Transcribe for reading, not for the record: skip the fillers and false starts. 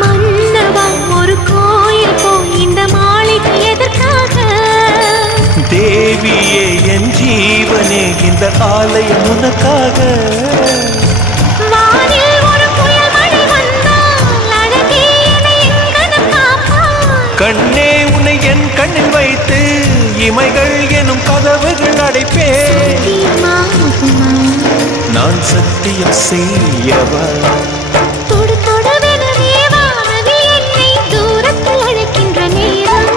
மன்னவா ஒரு கோயில் போய் இந்த மாளிகை எதற்காக? தேவியே என் ஜீவனே இந்த ஆலயம் உனக்காக. வானில் ஒரு புயல் மழை வந்தால் அழகே என்னை எங்கனம் காப்பாய். கண்ணே உன்னை என் கண்ணில் வைத்து இமைகள் எனும் கதவுகள் அடைப்பேன். சத்தியமாகுமா? நான் சத்தியம் செய்யவா? தொடு தொடுவெனவே வானவில் என்னை தூரத்தில் அழைக்கின்ற நேரம்.